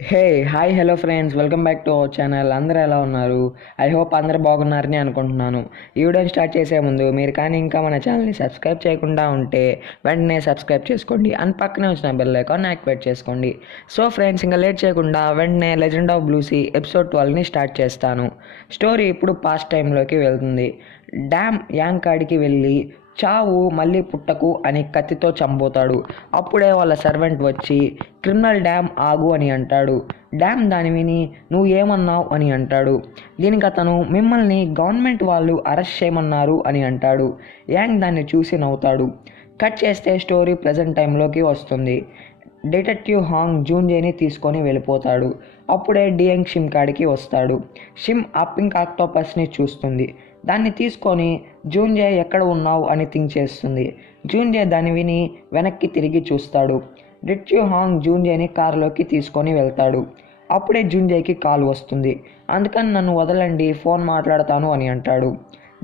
Hey hi hello friends, welcome back to our channel. అందరూ ఎలా ఉన్నారు? ఐ హోప్ అందరూ బాగున్నారని అనుకుంటున్నాను. ఈ వీడియోని స్టార్ట్ చేసే ముందు మీరు కానీ ఇంకా మన ఛానల్ని సబ్స్క్రైబ్ చేయకుండా ఉంటే వెంటనే సబ్స్క్రైబ్ చేసుకోండి అండ్ పక్కనే వచ్చిన బెల్ ఐకాన్ యాక్టివేట్ చేసుకోండి. సో ఫ్రెండ్స్, ఇంకా లేట్ చేయకుండా వెంటనే legend of blue sea episode 12ని స్టార్ట్ చేస్తాను. స్టోరీ ఇప్పుడు పాస్ట్ టైంలోకి వెళ్తుంది. డ్యామ్ యాంగ్ కాడికి వెళ్ళి చావు మళ్ళీ పుట్టకు అని కత్తితో చంపుతాడు. అప్పుడే వాళ్ళ సర్వెంట్ వచ్చి క్రిమినల్ డ్యామ్ ఆగు అని అంటాడు. డ్యామ్ దాని విని నువ్వు ఏమన్నావు అని అంటాడు. దీనికి అతను మిమ్మల్ని గవర్నమెంట్ వాళ్ళు అరెస్ట్ చేయమన్నారు అని అంటాడు. యాంగ్ దాన్ని చూసి నవ్వుతాడు. కట్ చేస్తే స్టోరీ ప్రజెంట్ టైంలోకి వస్తుంది. డిటెక్టివ్ హాంగ్ జూన్జేని తీసుకొని వెళ్ళిపోతాడు. అప్పుడే డియంగ్ షిమ్ కాడికి వస్తాడు. షిమ్ ఆ పింక్ ఆక్టోపస్ని చూస్తుంది. దాన్ని తీసుకొని జూన్జే ఎక్కడ ఉన్నావు అని థింక్ చేస్తుంది. జూన్జే దాన్ని విని వెనక్కి తిరిగి చూస్తాడు. డిటెక్టివ్ హాంగ్ జూన్జేని కారులోకి తీసుకొని వెళ్తాడు. అప్పుడే జూన్జేకి కాల్ వస్తుంది. అందుకని నన్ను వదలండి, ఫోన్ మాట్లాడతాను అని అంటాడు.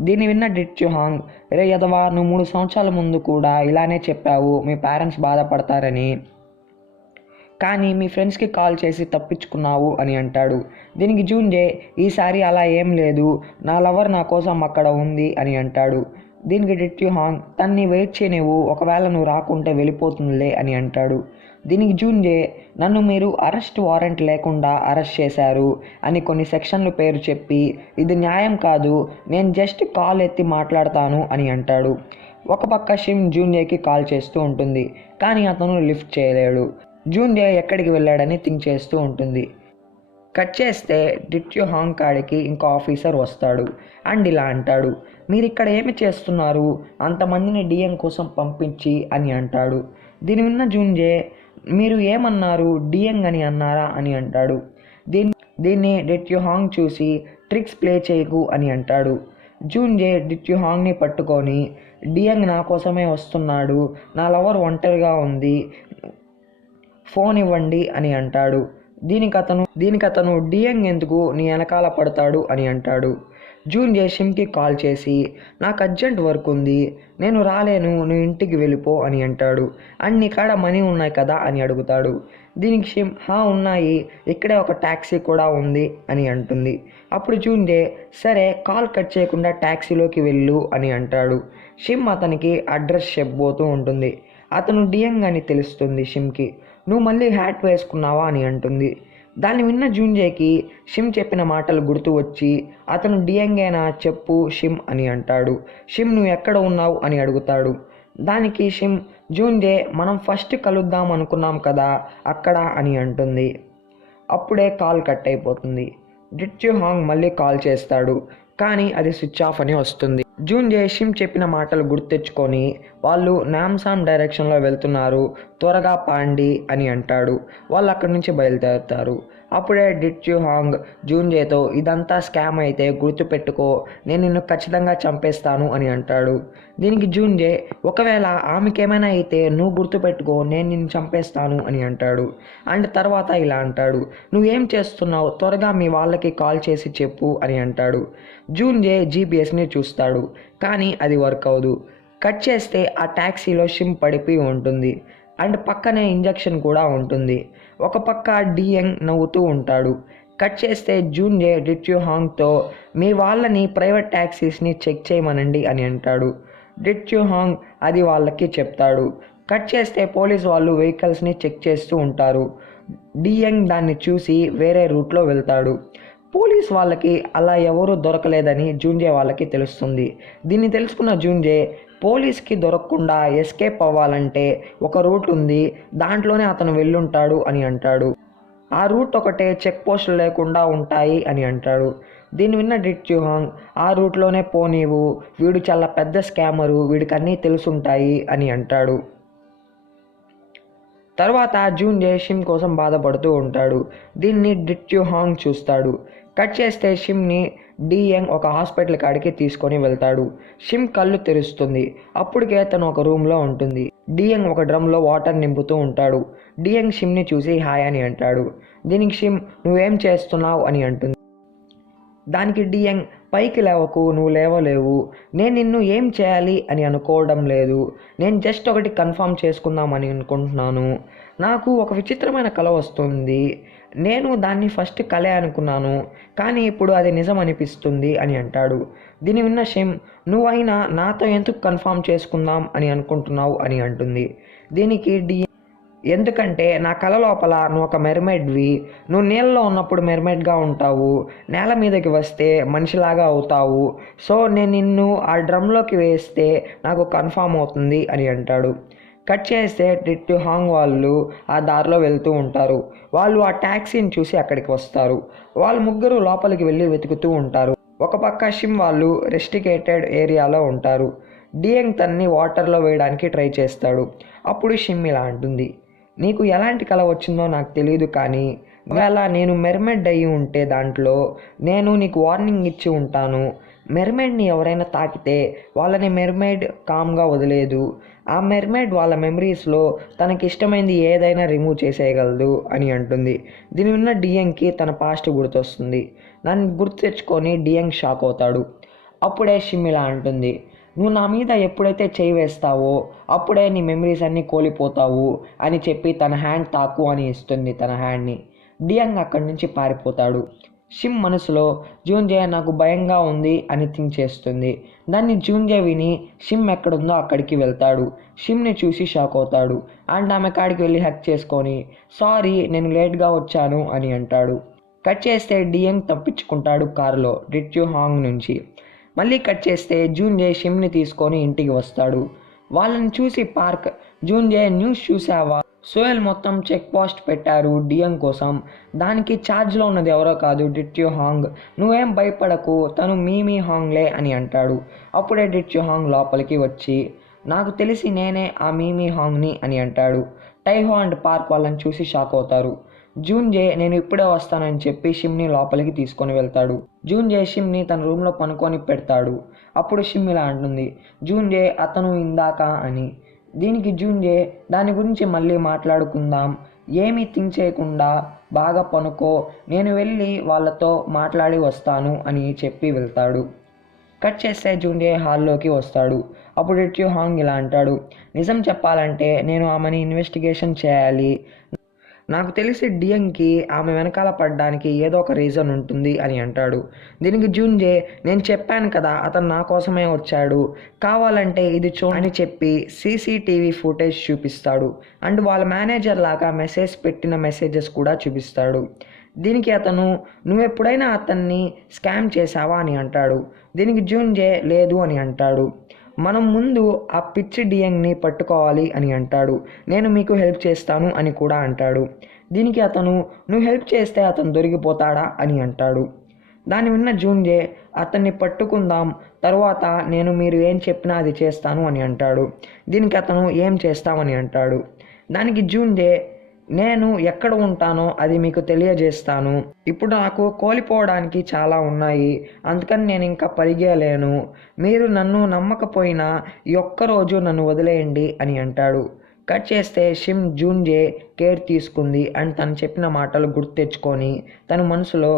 దీన్ని విన్న డిటెక్టివ్ హాంగ్, రే యదవా, నువ్వు 3 సంవత్సరాల ముందు కూడా ఇలానే చెప్పావు, మీ పేరెంట్స్ బాధపడతారని, కానీ మీ ఫ్రెండ్స్కి కాల్ చేసి తప్పించుకున్నావు అని అంటాడు. దీనికి జూన్జే, ఈసారి అలా ఏం లేదు, నా లవర్ నా కోసం అక్కడ ఉంది అని అంటాడు. దీనికి డిటెక్టివ్ హాంగ్, తన్ని వెయిట్ చేయనివ్వు, ఒకవేళ నువ్వు రాకుంటే వెళ్ళిపోతుందిలే అని అంటాడు. దీనికి జూన్జే, నన్ను మీరు అరెస్ట్ వారెంట్ లేకుండా అరెస్ట్ చేశారు అని కొన్ని సెక్షన్లు పేరు చెప్పి, ఇది న్యాయం కాదు, నేను జస్ట్ కాల్ ఎత్తి మాట్లాడతాను అని అంటాడు. ఒక పక్క షిమ్ జూన్జేకి కాల్ చేస్తూ ఉంటుంది, కానీ అతను లిఫ్ట్ చేయలేడు. జూన్జే ఎక్కడికి వెళ్ళాడని థింక్ చేస్తూ ఉంటుంది. కట్ చేస్తే డిటెక్టివ్ హాంగ్ కాడికి ఇంకో ఆఫీసర్ వస్తాడు అండ్ ఇలా అంటాడు, మీరు ఇక్కడ ఏమి చేస్తున్నారు, అంతమందిని డిఎం కోసం పంపించి అని అంటాడు. దీని విన్న జూన్జే, మీరు ఏమన్నారు, డిఎం అని అన్నారా అని అంటాడు. దీన్ని డిటెక్టివ్ హాంగ్ చూసి ట్రిక్స్ ప్లే చేయకు అని అంటాడు. జూన్జే డిటెక్టివ్ హాంగ్ని పట్టుకొని, డియంగ్ నా కోసమే వస్తున్నాడు, నా లవర్ ఒంటరిగా ఉంది, ఫోన్ ఇవ్వండి అని అంటాడు. దీనికి అతను డియంగ్ ఎందుకు నీ వెనకాల పడతాడు అని అంటాడు. జూన్జే షిమ్కి కాల్ చేసి, నాకు అర్జెంట్ వర్క్ ఉంది, నేను రాలేను, నువ్వు ఇంటికి వెళ్ళిపో అని అంటాడు. అండ్ నీ కాడ మనీ ఉన్నాయి కదా అని అడుగుతాడు. దీనికి షిమ్, హా ఉన్నాయి, ఇక్కడే ఒక ట్యాక్సీ కూడా ఉంది అని అంటుంది. అప్పుడు జూన్జే, సరే కాల్ కట్ చేయకుండా ట్యాక్సీలోకి వెళ్ళు అని అంటాడు. షిమ్ అతనికి అడ్రస్ చెప్పబోతూ ఉంటుంది. అతను డియంగ్ అని తెలుస్తుంది షిమ్కి. నువ్వు మళ్ళీ హ్యాట్ వేసుకున్నావా అని అంటుంది. దాన్ని విన్న జూన్జేకి షిమ్ చెప్పిన మాటలు గుర్తు వచ్చి, అతను డియంగేనా, చెప్పు షిమ్ అని అంటాడు. షిమ్, నువ్వు ఎక్కడ ఉన్నావు అని అడుగుతాడు. దానికి షిమ్, జూన్జే, మనం ఫస్ట్ కలుద్దాం అనుకున్నాం కదా, అక్కడ అని అంటుంది. అప్పుడే కాల్ కట్ అయిపోతుంది. డిటెక్టివ్ హాంగ్ మళ్ళీ కాల్ చేస్తాడు, కానీ అది స్విచ్ ఆఫ్ అని వస్తుంది. జూన్జే షిమ్ చెప్పిన మాటలు గుర్తెచ్చుకొని, వాళ్ళు నామ్సామ్ డైరెక్షన్లో వెళ్తున్నారు, త్వరగా పాండి అని అంటాడు. వాళ్ళు అక్కడి నుంచి బయలుదేరుతారు. అప్పుడే డిటెక్టివ్ హాంగ్ జూన్జేతో, ఇదంతా స్కామ్ అయితే గుర్తుపెట్టుకో, నేను నిన్ను ఖచ్చితంగా చంపేస్తాను అని అంటాడు. దీనికి జూన్జే, ఒకవేళ ఆమెకేమైనా అయితే నువ్వు గుర్తుపెట్టుకో, నేను నిన్ను చంపేస్తాను అని అంటాడు. అండ్ తర్వాత ఇలా అంటాడు, నువ్వేం చేస్తున్నావు, త్వరగా మీ వాళ్ళకి కాల్ చేసి చెప్పు అని అంటాడు. జూన్జే జీపీఎస్ని చూస్తాడు, కానీ అది వర్క్ అవ్వదు. కట్ చేస్తే ఆ ట్యాక్సీలో షిమ్ పడిపోయి ఉంటుంది అండ్ పక్కనే ఇంజెక్షన్ కూడా ఉంటుంది. ఒక పక్క డియంగ్ నవ్వుతూ ఉంటాడు. కట్ చేస్తే జూన్జే డిటెక్టివ్ హాంగ్తో, మీ వాళ్ళని ప్రైవేట్ ట్యాక్సీస్ని చెక్ చేయమనండి అని అంటాడు. డిటెక్టివ్ హాంగ్ అది వాళ్ళకి చెప్తాడు. కట్ చేస్తే పోలీస్ వాళ్ళు వెహికల్స్ని చెక్ చేస్తూ ఉంటారు. డియంగ్ దాన్ని చూసి వేరే రూట్లో వెళ్తాడు. పోలీస్ వాళ్ళకి అలా ఎవరూ దొరకలేదని జూన్జే వాళ్ళకి తెలుస్తుంది. దీన్ని తెలుసుకున్న జూన్జే, పోలీస్కి దొరకకుండా ఎస్కేప్ అవ్వాలంటే ఒక రూట్ ఉంది, దాంట్లోనే అతను వెళ్ళుంటాడు అని అంటాడు. ఆ రూట్ ఒకటే చెక్ పోస్టులు లేకుండా ఉంటాయి అని అంటాడు. దీన్ని విన్న డిటెక్టివ్ హాంగ్, ఆ రూట్లోనే పోనీవు, వీడు చాలా పెద్ద స్కామరు, వీడికి అన్నీ తెలుసుంటాయి అని అంటాడు. తర్వాత జూన్జే షిమ్ కోసం బాధపడుతూ ఉంటాడు. దీన్ని డిటెక్టివ్ హాంగ్ చూస్తాడు. కట్ చేస్తే షిమ్ని డియంగ్ ఒక హాస్పిటల్ కాడికి తీసుకొని వెళ్తాడు. షిమ్ కళ్ళు తెరుస్తుంది. అప్పటికే తను ఒక రూమ్లో ఉంటుంది. డియంగ్ ఒక డ్రమ్లో వాటర్ నింపుతూ ఉంటాడు. డియంగ్ షిమ్ని చూసి హాయ్ అని అంటాడు. దీనికి షిమ్, నువ్వేం చేస్తున్నావు అని అంటుంది. దానికి డియంగ్, పైకి లేవకు, నువ్వు లేవలేవు, నేను నిన్ను ఏం చేయాలి అని అనుకోవడం లేదు, నేను జస్ట్ ఒకటి కన్ఫర్మ్ చేసుకుందామని అనుకుంటున్నాను, నాకు ఒక విచిత్రమైన కల వస్తుంది, నేను దాన్ని ఫస్ట్ కలే అనుకున్నాను, కానీ ఇప్పుడు అది నిజం అనిపిస్తుంది అని అంటాడు. దీని విన్న షిమ్, నువ్వైనా నాతో ఎందుకు కన్ఫర్మ్ చేసుకుందాం అని అనుకుంటున్నావు అని అంటుంది. దీనికి ఎందుకంటే నా కల లోపల నువ్వు ఒక మెర్మైడ్వి, నువ్వు నీళ్ళలో ఉన్నప్పుడు మెర్మైడ్గా ఉంటావు, నేల మీదకి వస్తే మనిషిలాగా అవుతావు, సో నేను నిన్ను ఆ డ్రమ్లోకి వేస్తే నాకు కన్ఫామ్ అవుతుంది అని అంటాడు. కట్ చేస్తే డిటెక్టివ్ హాంగ్ వాళ్ళు ఆ దారిలో వెళ్తూ ఉంటారు. వాళ్ళు ఆ ట్యాక్సీని చూసి అక్కడికి వస్తారు. వాళ్ళు ముగ్గురు లోపలికి వెళ్ళి వెతుకుతూ ఉంటారు. ఒక పక్క షిమ్ వాళ్ళు రెస్ట్రికేటెడ్ ఏరియాలో ఉంటారు. డియంగ్ తన్ని వాటర్లో వేయడానికి ట్రై చేస్తాడు. అప్పుడు షిమ్ ఇలా అంటుంది, నీకు ఎలాంటి కల వచ్చిందో నాకు తెలియదు, కానీ ఒకవేళ నేను మెర్మైడ్ అయ్యి ఉంటే దాంట్లో నేను నీకు వార్నింగ్ ఇచ్చి ఉంటాను. మెర్మైడ్ని ఎవరైనా తాకితే వాళ్ళని మెర్మైడ్ కామ్గా వదిలేదు. ఆ మెర్మైడ్ వాళ్ళ మెమరీస్లో తనకి ఇష్టమైంది ఏదైనా రిమూవ్ చేసేయగలదు అని అంటుంది. దీని విన్న డియంగ్కి తన పాస్ట్ గుర్తొస్తుంది. దాన్ని గుర్తు తెచ్చుకొని డియంగ్ షాక్ అవుతాడు. అప్పుడే షిమ్ ఇలా అంటుంది, నువ్వు నా మీద ఎప్పుడైతే చేయి వేస్తావో అప్పుడే నీ మెమరీస్ అన్నీ కోల్పోతావు అని చెప్పి తన హ్యాండ్ తాకు అని ఇస్తుంది తన హ్యాండ్ని. డియంగ్ అక్కడి నుంచి పారిపోతాడు. షిమ్ మనసులో జూన్జే నాకు భయంగా ఉంది అని థింక్ చేస్తుంది. దాన్ని జూన్జే విని షిమ్ ఎక్కడుందో అక్కడికి వెళ్తాడు. షిమ్ని చూసి షాక్ అవుతాడు అండ్ ఆమె కాడికి వెళ్ళి హక్ చేసుకొని సారీ నేను లేట్గా వచ్చాను అని అంటాడు. కట్ చేస్తే డియంగ్ తప్పించుకుంటాడు కారులో డిటెక్టివ్ హాంగ్ నుంచి. మళ్ళీ కట్ చేస్తే జూన్జే షిమ్ని తీసుకొని ఇంటికి వస్తాడు. వాళ్ళని చూసి పార్క్, జూన్జే న్యూస్ చూసావా, సోయల్ మొత్తం చెక్ పోస్ట్ పెట్టారు డియంగ్ కోసం, దానికి ఛార్జ్లో ఉన్నది ఎవరో కాదు డిటెక్టివ్ హాంగ్, నువ్వేం భయపడకు తను మీమీ హాంగ్లే అని అంటాడు. అప్పుడే డిటెక్టివ్ హాంగ్ లోపలికి వచ్చి నాకు తెలిసి నేనే ఆ మీమీ హాంగ్ని అని అంటాడు. టైహో అండ్ పార్క్ వాళ్ళని చూసి షాక్ అవుతారు. జూన్జే నేను ఇప్పుడే వస్తానని చెప్పి షిమ్ని లోపలికి తీసుకొని వెళ్తాడు. జూన్జే షిమ్ని తన రూమ్లో పనుకొని పెడతాడు. అప్పుడు షిమ్ ఇలా అంటుంది, జూన్జే అతను ఇందాక అని. దీనికి జూన్జే దాని గురించి మళ్ళీ మాట్లాడుకుందాం, ఏమీ థింక్ చేయకుండా బాగా పనుకో, నేను వెళ్ళి వాళ్ళతో మాట్లాడి వస్తాను అని చెప్పి వెళ్తాడు. కట్ చేస్తే జూన్జే హాల్లోకి వస్తాడు. అప్పుడు డిటెక్టివ్ హాంగ్ ఇలా అంటాడు, నిజం చెప్పాలంటే నేను ఆమెని ఇన్వెస్టిగేషన్ చేయాలి, నాకు తెలిసి డియంగ్కి ఆమె వెనకాల పడడానికి ఏదో ఒక రీజన్ ఉంటుంది అని అంటాడు. దీనికి జూన్జే నేను చెప్పాను కదా అతను నా కోసమే వచ్చాడు, కావాలంటే ఇది అని చెప్పి సీసీటీవీ ఫుటేజ్ చూపిస్తాడు అండ్ వాళ్ళ మేనేజర్ లాగా మెసేజ్ పెట్టిన మెసేజెస్ కూడా చూపిస్తాడు. దీనికి అతను నువ్వెప్పుడైనా అతన్ని స్కామ్ చేశావా అని అంటాడు. దీనికి జూన్జే లేదు అని అంటాడు. మనం ముందు ఆ పిచ్చి డియంగ్ని పట్టుకోవాలి అని అంటాడు. నేను మీకు హెల్ప్ చేస్తాను అని కూడా అంటాడు. దీనికి అతను నువ్వు హెల్ప్ చేస్తే అతను దొరికిపోతాడా అని అంటాడు. దాన్ని విన్న జూన్జే అతన్ని పట్టుకుందాం, తర్వాత నేను మీరు ఏం చెప్పినా అది చేస్తాను అని అంటాడు. దీనికి అతను ఏం చేస్తామని అంటాడు. దానికి జూన్జే నేను ఎక్కడ ఉంటానో అది మీకు తెలియజేస్తాను, ఇప్పుడు నాకు కోల్పోవడానికి చాలా ఉన్నాయి, అందుకని నేను ఇంకా పరిగెలేను, మీరు నన్ను నమ్మకపోయినా ఈ ఒక్కరోజు నన్ను వదిలేయండి అని అంటాడు. కట్ చేస్తే షిమ్ జూన్జే కేర్ తీసుకుంది అండ్ తను చెప్పిన మాటలు గుర్తు తెచ్చుకొని తన మనసులో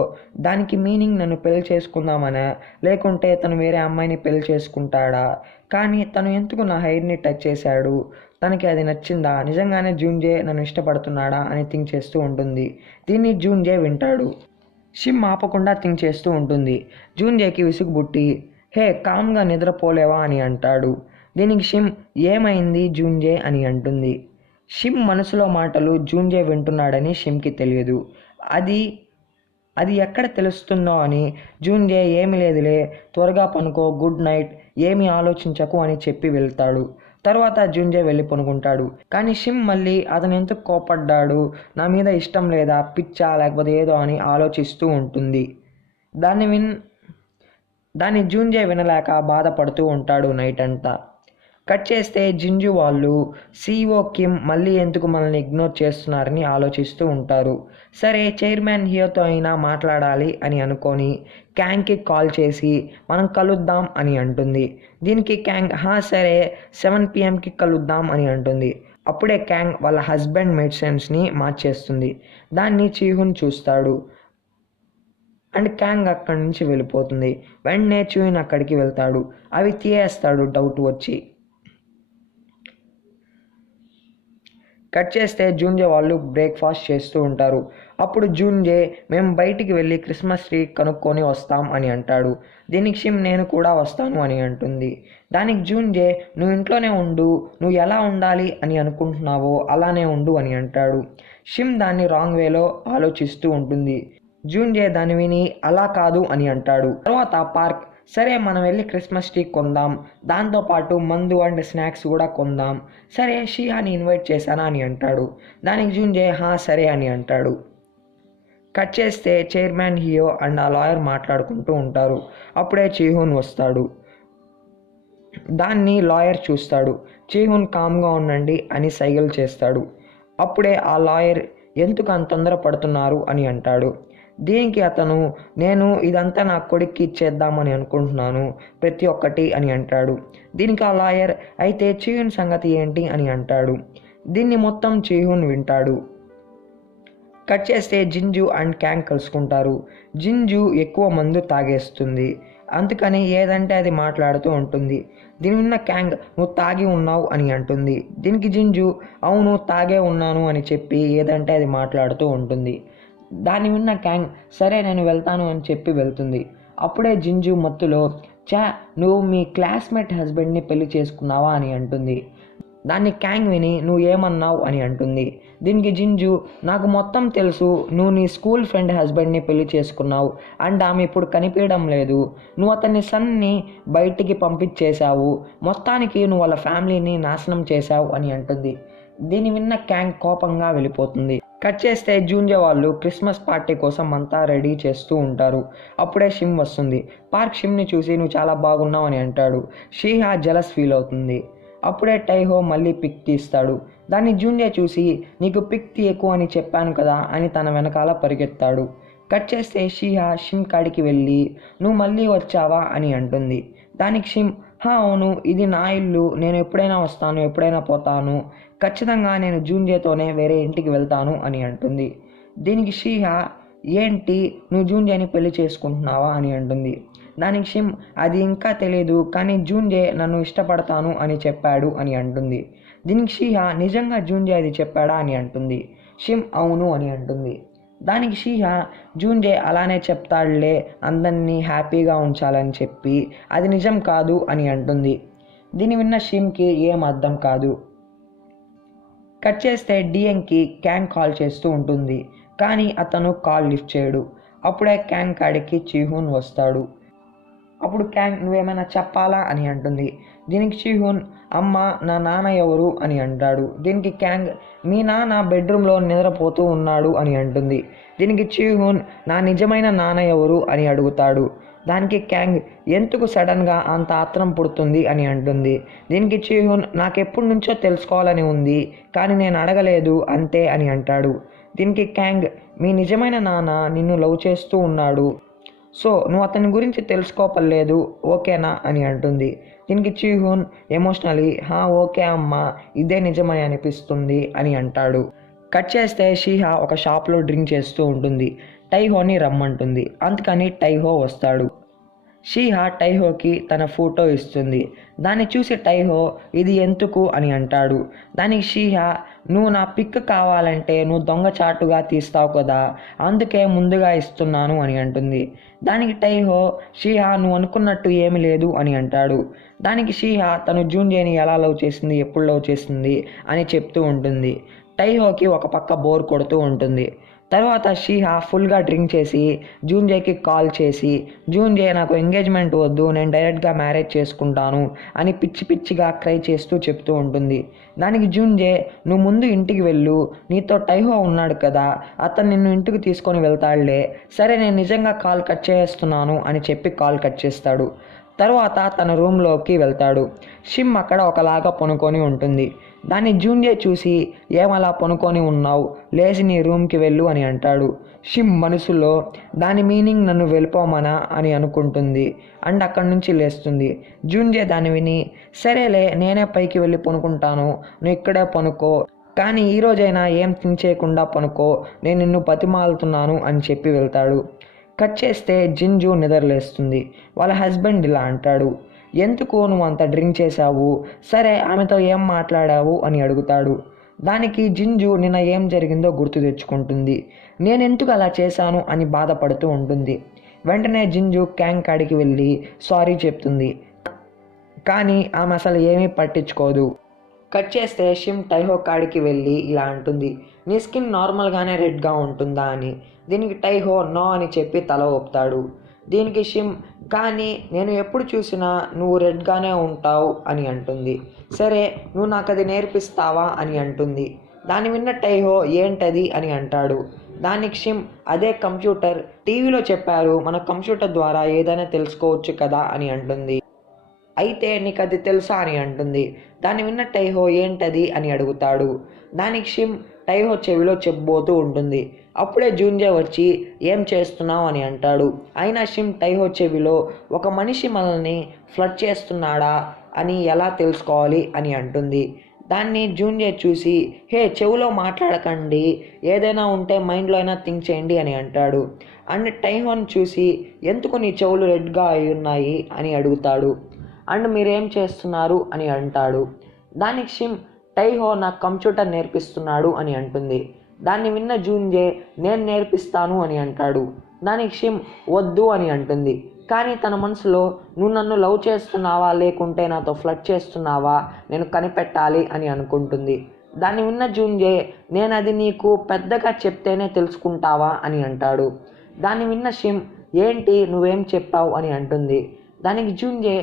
దానికి మీనింగ్ నన్ను పెళ్లి చేసుకుందామనా, లేకుంటే తను వేరే అమ్మాయిని పెళ్లి చేసుకుంటాడా, కానీ తను ఎందుకు నా హెయిర్ని టచ్ చేశాడు, తనకి అది నచ్చిందా, నిజంగానే జూన్జే నన్ను ఇష్టపడుతున్నాడా అని థింక్ చేస్తూ ఉంటుంది. దీన్ని జూన్జే వింటాడు. షిమ్ ఆపకుండా థింక్ చేస్తూ ఉంటుంది. జూన్జేకి విసుగు పుట్టి హే కామ్గా నిద్రపోలేవా అని అంటాడు. దీనికి షిమ్ ఏమైంది జూన్జే అని అంటుంది. షిమ్ మనసులో మాటలు జూన్జే వింటున్నాడని షిమ్కి తెలియదు. అది ఎక్కడ తెలుస్తుందో అని జూన్జే ఏమి లేదులే త్వరగా పనుకో, గుడ్ నైట్, ఏమీ ఆలోచించకు అని చెప్పి వెళ్తాడు. తర్వాత జూన్జే వెళ్ళి పనుకుంటాడు. కానీ షిమ్ మళ్ళీ అతను ఎందుకు కోపడ్డాడు, నా మీద ఇష్టం లేదా, పిచ్చా లేకపోతే ఏదో అని ఆలోచిస్తూ ఉంటుంది. దాన్ని జూన్జే వినలేక బాధపడుతూ ఉంటాడు నైట్ అంతా. కట్ చేస్తే జింజు వాళ్ళు సీఈఓ కిమ్ మళ్ళీ ఎందుకు మనల్ని ఇగ్నోర్ చేస్తున్నారని ఆలోచిస్తూ ఉంటారు. సరే చైర్మన్ హియోతో అయినా మాట్లాడాలి అని అనుకొని క్యాంగ్కి కాల్ చేసి మనం కలుద్దాం అని అంటుంది. దీనికి క్యాంగ్ సరే 7 PM కలుద్దాం అని అంటుంది. అప్పుడే క్యాంగ్ వాళ్ళ హస్బెండ్ మెడిసిన్స్ని మార్చేస్తుంది. దాన్ని చీహున్ చూస్తాడు అండ్ క్యాంగ్ అక్కడి నుంచి వెళ్ళిపోతుంది. వెంటనే చూయిన్ అక్కడికి వెళ్తాడు. అవి తీయేస్తాడు డౌట్ వచ్చి. కట్ చేస్తే జూన్జే వాళ్ళు బ్రేక్ఫాస్ట్ చేస్తూ ఉంటారు. అప్పుడు జూన్జే మేము బయటికి వెళ్ళి క్రిస్మస్ ట్రీ కనుక్కొని వస్తాం అని అంటాడు. దీనికి షిమ్ నేను కూడా వస్తాను అని అంటుంది. దానికి జూన్జే నువ్వు ఇంట్లోనే ఉండు, నువ్వు ఎలా ఉండాలి అని అనుకుంటున్నావో అలానే ఉండు అని అంటాడు. షిమ్ దాన్ని రాంగ్ వేలో ఆలోచిస్తూ ఉంటుంది. జూన్జే దాన్ని విని అలా కాదు అని అంటాడు. తర్వాత పార్క్ సరే మనం వెళ్ళి క్రిస్మస్ ట్రీ కొందాం, దాంతోపాటు మందు అండ్ స్నాక్స్ కూడా కొందాం, సరే షీహాని ఇన్వైట్ చేశానా అని అంటాడు. దానికి జూన్జే సరే అని అంటాడు. కట్ చేస్తే చైర్మన్ హియో అండ్ ఆ లాయర్ మాట్లాడుకుంటూ ఉంటారు. అప్పుడే చీహూన్ వస్తాడు. దాన్ని లాయర్ చూస్తాడు. చీహూన్ కామ్గా ఉండండి అని సైగలు చేస్తాడు. అప్పుడే ఆ లాయర్ ఎందుకు అంత తొందర పడుతున్నారు అని అంటాడు. దీనికి అతను నేను ఇదంతా నా కొడుక్కి ఇచ్చేద్దామని అనుకుంటున్నాను ప్రతి ఒక్కటి అని అంటాడు. దీనికి ఆ లాయర్ అయితే చీహూన్ సంగతి ఏంటి అని అంటాడు. దీన్ని మొత్తం చీహూన్ వింటాడు. కట్ చేస్తే జింజు అండ్ క్యాంగ్ కలుసుకుంటారు. జింజు ఎక్కువ మందు తాగేస్తుంది, అందుకని ఏదంటే అది మాట్లాడుతూ ఉంటుంది. దీని విన్న క్యాంగ్ నువ్వు తాగి ఉన్నావు అని అంటుంది. దీనికి జింజు అవును తాగే ఉన్నాను అని చెప్పి ఏదంటే అది మాట్లాడుతూ ఉంటుంది. దాన్ని విన్న క్యాంగ్ సరే నేను వెళ్తాను అని చెప్పి వెళ్తుంది. అప్పుడే జింజు మత్తులో నువ్వు మీ క్లాస్మేట్ హస్బెండ్ని పెళ్లి చేసుకున్నావా అని అంటుంది. దాన్ని క్యాంగ్ విని నువ్వు ఏమన్నావు అని అంటుంది. దీనికి జింజు నాకు మొత్తం తెలుసు, నువ్వు నీ స్కూల్ ఫ్రెండ్ హస్బెండ్ని పెళ్లి చేసుకున్నావు అండ్ ఆమె ఇప్పుడు కనిపించడం లేదు, నువ్వు అతన్ని సన్ని బయటికి పంపించేశావు, మొత్తానికి నువ్వు వాళ్ళ ఫ్యామిలీని నాశనం చేశావు అని అంటుంది. దీన్ని విన్న క్యాంగ్ కోపంగా వెళ్ళిపోతుంది. కట్ చేస్తే జూన్జే వాళ్ళు క్రిస్మస్ పార్టీ కోసం అంతా రెడీ చేస్తూ ఉంటారు. అప్పుడే షిమ్ వస్తుంది. పార్క్ షిమ్ని చూసి నువ్వు చాలా బాగున్నావు అని అంటాడు. షీహా జలస్ ఫీల్ అవుతుంది. అప్పుడే టైహో మళ్ళీ పిక్ తీస్తాడు. దాన్ని జూన్జే చూసి నీకు పిక్ తీయకు అని చెప్పాను కదా అని తన వెనకాల పరిగెత్తాడు. కట్ చేస్తే షీహా షిమ్ కాడికి వెళ్ళి నువ్వు మళ్ళీ వచ్చావా అని అంటుంది. దానికి షిమ్ అవును ఇది నా ఇల్లు, నేను ఎప్పుడైనా వస్తాను ఎప్పుడైనా పోతాను, ఖచ్చితంగా నేను జూన్జేతోనే వేరే ఇంటికి వెళ్తాను అని అంటుంది. దీనికి షీహా ఏంటి నువ్వు జూన్జేని పెళ్లి చేసుకుంటున్నావా అని అంటుంది. దానికి షిమ్ అది ఇంకా తెలియదు, కానీ జూన్జే నన్ను ఇష్టపడతాను అని చెప్పాడు అని అంటుంది. దీనికి షీహా నిజంగా జూన్జే అది చెప్పాడా అని అంటుంది. షిమ్ అవును అని అంటుంది. దానికి షీహా జూన్జే అలానే చెప్తాడులే అందరినీ హ్యాపీగా ఉంచాలని చెప్పి, అది నిజం కాదు అని అంటుంది. దీన్ని విన్న షిమ్కి ఏం అర్థం కాదు. కట్ చేస్తే డిఎన్కి క్యాంగ్ కాల్ చేస్తూ ఉంటుంది, కానీ అతను కాల్ లిఫ్ట్ చేయడు. అప్పుడే క్యాంగ్ కాడికి చీహూన్ వస్తాడు. అప్పుడు క్యాంగ్ నువ్వేమైనా చెప్పాలా అని అంటుంది. దీనికి చీహూన్ అమ్మ నా నాన్న ఎవరు అని అంటాడు. దీనికి క్యాంగ్ మీ నాన్న బెడ్రూమ్లో నిద్రపోతూ ఉన్నాడు అని అంటుంది. దీనికి చీహూన్ నా నిజమైన నాన్న ఎవరు అని అడుగుతాడు. దానికి క్యాంగ్ ఎందుకు సడన్గా అంత ఆత్రం పుడుతుంది అని అంటుంది. దీనికి చీహూన్ నాకెప్పటి నుంచో తెలుసుకోవాలని ఉంది, కానీ నేను అడగలేదు అంతే అని అంటాడు. దీనికి క్యాంగ్ మీ నిజమైన నాన్న నిన్ను లవ్ చేస్తూ ఉన్నాడు, సో నువ్వు అతని గురించి తెలుసుకోపలేదు ఓకేనా అని అంటుంది. దీనికి చీహూన్ ఎమోషనలీ ఓకే అమ్మా ఇదే నిజమని అనిపిస్తుంది అని అంటాడు. కట్ చేస్తే షీహా ఒక షాప్లో డ్రింక్ చేస్తూ ఉంటుంది. టైహోని రమ్మంటుంది, అందుకని టైహో వస్తాడు. షీహా టైహోకి తన ఫోటో ఇస్తుంది. దాన్ని చూసి టైహో ఇది ఎందుకు అని అంటాడు. దానికి షీహా నువ్వు నా పిక్ కావాలంటే నువ్వు దొంగచాటుగా తీస్తావు కదా, అందుకే ముందుగా ఇస్తున్నాను అని అంటుంది. దానికి టైహో షీహా నువ్వు అనుకున్నట్టు ఏమీ లేదు అని అంటాడు. దానికి షీహా తను జూన్జేని ఎలా లవ్ చేసింది ఎప్పుడు లవ్ చేసింది అని చెప్తూ ఉంటుంది. టైహోకి ఒక పక్క బోర్ కొడుతూ ఉంటుంది. తర్వాత షీహా ఫుల్గా డ్రింక్ చేసి జూన్జేకి కాల్ చేసి జూన్జే నాకు ఎంగేజ్మెంట్ వద్దు నేను డైరెక్ట్గా మ్యారేజ్ చేసుకుంటాను అని పిచ్చి పిచ్చిగా క్రై చేస్తూ చెప్తూ ఉంటుంది. దానికి జూన్జే నువ్వు ముందు ఇంటికి వెళ్ళు, నీతో టైహో ఉన్నాడు కదా అతను నిన్ను ఇంటికి తీసుకొని వెళ్తాడులే, సరే నేను నిజంగా కాల్ కట్ చేస్తున్నాను అని చెప్పి కాల్ కట్ చేస్తాడు. తర్వాత తన రూమ్లోకి వెళ్తాడు. షిమ్ అక్కడ ఒకలాగా పనుకొని ఉంటుంది. దాన్ని జూన్జే చూసి ఏమలా పనుకొని ఉన్నావు, లేచి నీ రూమ్కి వెళ్ళు అని అంటాడు. షిమ్ మనసులో దాని మీనింగ్ నన్ను వెళ్ళిపోమనా అని అనుకుంటుంది అండ్ అక్కడి నుంచి లేస్తుంది. జూన్జే దాన్ని విని సరేలే నేనే పైకి వెళ్ళి పనుకుంటాను, నువ్వు ఇక్కడే పనుకో, కానీ ఈరోజైనా ఏం థింక్ చేయకుండా పనుకో, నేను నిన్ను బతిమాలుతున్నాను అని చెప్పి వెళ్తాడు. కట్ చేస్తే జింజు నిద్రలేస్తుంది. వాళ్ళ హస్బెండ్ ఇలా అంటాడు, ఎందుకు నువ్వు అంత డ్రింక్ చేశావు, సరే ఆమెతో ఏం మాట్లాడావు అని అడుగుతాడు. దానికి జింజు నిన్న ఏం జరిగిందో గుర్తు తెచ్చుకుంటుంది. నేనెందుకు అలా చేశాను అని బాధపడుతూ ఉంటుంది. వెంటనే జింజు క్యాంగ్ కాడికి వెళ్ళి సారీ చెప్తుంది. కానీ ఆమె అసలు ఏమీ పట్టించుకోదు. కట్ చేస్తే షిమ్ టైహో కాడికి వెళ్ళి ఇలా అంటుంది, నీ స్కిన్ నార్మల్గానే రెడ్గా ఉంటుందా అని. దీనికి టైహో నో అని చెప్పి తల ఊపుతాడు. దీనికి షిమ్, కానీ నేను ఎప్పుడు చూసినా నువ్వు రెడ్గానే ఉంటావు అని అంటుంది. సరే నువ్వు నాకు అది నేర్పిస్తావా అని అంటుంది. దాన్ని విన్న టైహో ఏంటది అని అంటాడు. దానికి షిమ్, అదే కంప్యూటర్, టీవీలో చెప్పారు మన కంప్యూటర్ ద్వారా ఏదైనా తెలుసుకోవచ్చు కదా అని అంటుంది. అయితే నీకు అది తెలుసా అని అంటుంది. దాన్ని విన్న టైహో ఏంటది అని అడుగుతాడు. దానికి షిమ్ టైహో చెవిలో చెప్పబోతూ ఉంటుంది. అప్పుడే జూన్జే వచ్చి ఏం చేస్తున్నావు అని అంటాడు. అయినా షిమ్ టైహో చెవిలో ఒక మనిషి మనల్ని ఫ్లడ్ చేస్తున్నాడా అని ఎలా తెలుసుకోవాలి అని అంటుంది. దాన్ని జూన్జే చూసి, హే చెవిలో మాట్లాడకండి, ఏదైనా ఉంటే మైండ్లో అయినా థింక్ చేయండి అని అంటాడు. అండ్ టైహోని చూసి, ఎందుకు నీ చెవులు రెడ్గా అయి ఉన్నాయి అని అడుగుతాడు. అండ్ మీరేం చేస్తున్నారు అని అంటాడు. దానికి షిమ్, టైహో నాకు కంప్యూటర్ నేర్పిస్తున్నాడు అని అంటుంది. దాన్ని విన్న జూన్జే నేను నేర్పిస్తాను అని అంటాడు. దానికి షిమ్ వద్దు అని అంటుంది. కానీ తన మనసులో నువ్వు నన్ను లవ్ చేస్తున్నావా లేకుంటే నాతో ఫ్లడ్ చేస్తున్నావా నేను కనిపెట్టాలి అని అనుకుంటుంది. దాన్ని విన్న జూన్జే నేను అది నీకు పెద్దగా చెప్తేనే తెలుసుకుంటావా అని అంటాడు. దాన్ని విన్న షిమ్ ఏంటి నువ్వేం చెప్పావు అని అంటుంది. దానికి జూన్జే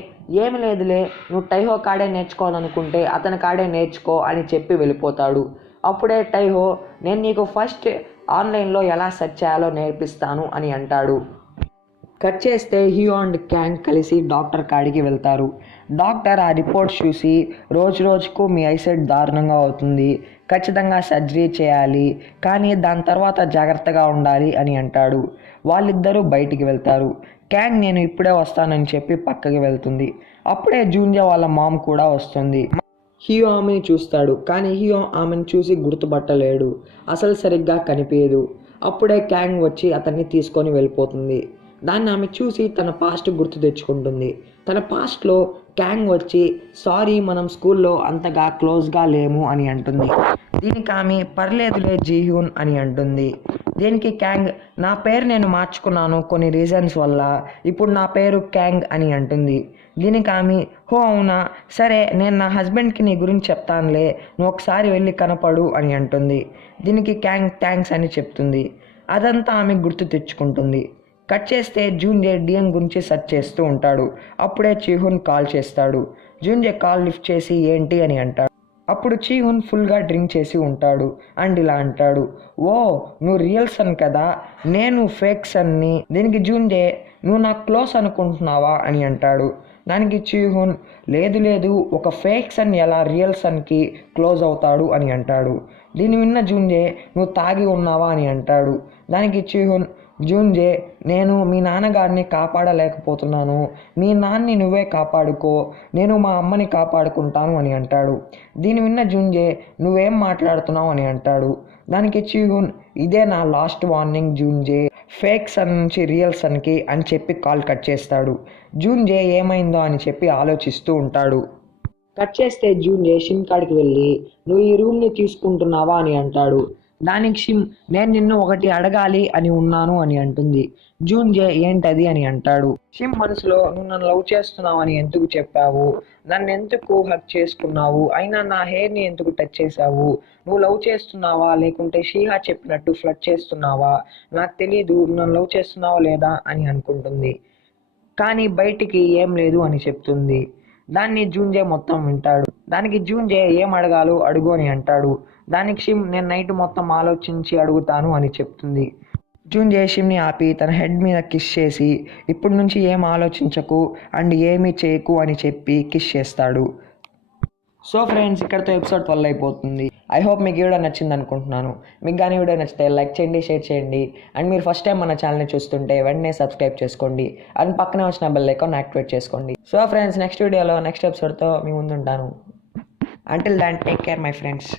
ఏమి లేదులే, నువ్వు టైహో కాడే నేర్చుకోవాలనుకుంటే అతని కాడే నేర్చుకో అని చెప్పి వెళ్ళిపోతాడు. అప్పుడే టైహో నేను నీకు ఫస్ట్ ఆన్లైన్లో ఎలా సెర్చ్ చేయాలో నేర్పిస్తాను అని అంటాడు. కట్ చేస్తే హియో అండ్ క్యాంగ్ కలిసి డాక్టర్ కాడికి వెళ్తారు. డాక్టర్ ఆ రిపోర్ట్స్ చూసి రోజు రోజుకు మీ ఐసైట్ దారుణంగా అవుతుంది, ఖచ్చితంగా సర్జరీ చేయాలి, కానీ దాని తర్వాత జాగ్రత్తగా ఉండాలి అని అంటాడు. వాళ్ళిద్దరూ బయటికి వెళ్తారు. క్యాంగ్ నేను ఇప్పుడే వస్తానని చెప్పి పక్కకి వెళ్తుంది. అప్పుడే జూన్జే వాళ్ళ మామ్ కూడా వస్తుంది. హియో ఆమెని చూస్తాడు, కానీ హియో ఆమెను చూసి గుర్తుపట్టలేడు, అసలు సరిగ్గా కనిపించదు. అప్పుడే క్యాంగ్ వచ్చి అతన్ని తీసుకొని వెళ్ళిపోతుంది. దాన్ని ఆమె చూసి తన పాస్ట్ గుర్తు తెచ్చుకుంటుంది. తన పాస్ట్లో క్యాంగ్ వచ్చి సారీ మనం స్కూల్లో అంతగా క్లోజ్గా లేము అని అంటుంది. దీనికి ఆమె పర్లేదులే జీహ్యూన్ అని అంటుంది. దీనికి క్యాంగ్ నా పేరు నేను మార్చుకున్నాను కొన్ని రీజన్స్ వల్ల, ఇప్పుడు నా పేరు క్యాంగ్ అని అంటుంది. దీనికి ఆమె హో అవునా, సరే నేను నా హస్బెండ్కి నీ గురించి చెప్తానులే, నువ్వు ఒకసారి వెళ్ళి కనపడు అని అంటుంది. దీనికి క్యాంగ్ థ్యాంక్స్ అని చెప్తుంది. అదంతా ఆమె గుర్తు తెచ్చుకుంటుంది. కట్ చేస్తే జూన్జే డిఎన్ గురించి సెర్చ్ చేస్తూ ఉంటాడు. అప్పుడే చీహున్ కాల్ చేస్తాడు. జూన్జే కాల్ లిఫ్ట్ చేసి ఏంటి అని అంటాడు. అప్పుడు చీహున్ ఫుల్గా డ్రింక్ చేసి ఉంటాడు అండ్ ఇలా అంటాడు, ఓ నువ్వు రియల్ సన్ కదా, నేను ఫేక్ సన్ని. దీనికి జూన్జే నువ్వు నాకు క్లోజ్ అనుకుంటున్నావా అని అంటాడు. దానికి చీహున్ లేదు లేదు, ఒక ఫేక్ సన్ ఎలా రియల్ సన్కి క్లోజ్ అవుతాడు అని అంటాడు. దీన్ని విన్న జూన్జే నువ్వు తాగి ఉన్నావా అని అంటాడు. దానికి చీహున్ జూన్జే నేను మీ నాన్నగారిని కాపాడలేకపోతున్నాను, మీ నాన్నని నువ్వే కాపాడుకో, నేను మా అమ్మని కాపాడుకుంటాను అని అంటాడు. దీని విన్న జూన్జే నువ్వేం మాట్లాడుతున్నావు అని అంటాడు. దానికి చీహున్ ఇదే నా లాస్ట్ వార్నింగ్ జూన్జే, ఫేక్ సన్ నుంచి రియల్ సన్కి అని చెప్పి కాల్ కట్ చేస్తాడు. జూన్జే ఏమైందో అని చెప్పి ఆలోచిస్తూ ఉంటాడు. కట్ చేస్తే జూన్జే షిమ్ కాడికి వెళ్ళి నువ్వు ఈ రూమ్ని తీసుకుంటున్నావా అని అంటాడు. దానికి షిమ్ నేను నిన్ను ఒకటి అడగాలి అని ఉన్నాను అని అంటుంది. జూన్జే ఏంటది అని అంటాడు. షిమ్ మనసులో నువ్వు నన్ను లవ్ చేస్తున్నావు అని ఎందుకు చెప్పావు, నన్ను ఎందుకు హక్ చేసుకున్నావు, అయినా నా హెయిర్ని ఎందుకు టచ్ చేసావు, నువ్వు లవ్ చేస్తున్నావా లేకుంటే షీహా చెప్పినట్టు ఫ్లడ్ చేస్తున్నావా, నాకు తెలీదు, నన్ను లవ్ చేస్తున్నావా లేదా అని అనుకుంటుంది. కానీ బయటికి ఏం లేదు అని చెప్తుంది. దాన్ని జూన్జే మొత్తం వింటాడు. దానికి జూన్జే ఏం అడగాలో అడుగు అని అంటాడు. దానికి షిమ్ నేను నైట్ మొత్తం ఆలోచించి అడుగుతాను అని చెప్తుంది. జూన్జే షిమ్ని ఆపి తన హెడ్ మీద కిస్ చేసి ఇప్పటి నుంచి ఏం ఆలోచించకు అండ్ ఏమీ చేయకు అని చెప్పి కిస్ చేస్తాడు. సో ఫ్రెండ్స్, ఇక్కడతో ఎపిసోడ్ 12 అయిపోతుంది. ఐ హోప్ మీకు వీడియో నచ్చింది అనుకుంటున్నాను. మీకు కానీ వీడియో నచ్చితే లైక్ చేయండి, షేర్ చేయండి అండ్ మీరు ఫస్ట్ టైం మన ఛానల్ని చూస్తుంటే వెంటనే సబ్స్క్రైబ్ చేసుకోండి అండ్ పక్కనే వచ్చిన బెల్ ఐకాన్ యాక్టివేట్ చేసుకోండి. సో ఫ్రెండ్స్, నెక్స్ట్ వీడియోలో నెక్స్ట్ ఎపిసోడ్తో మీ ముందు ఉంటాను. Until than take care my friends.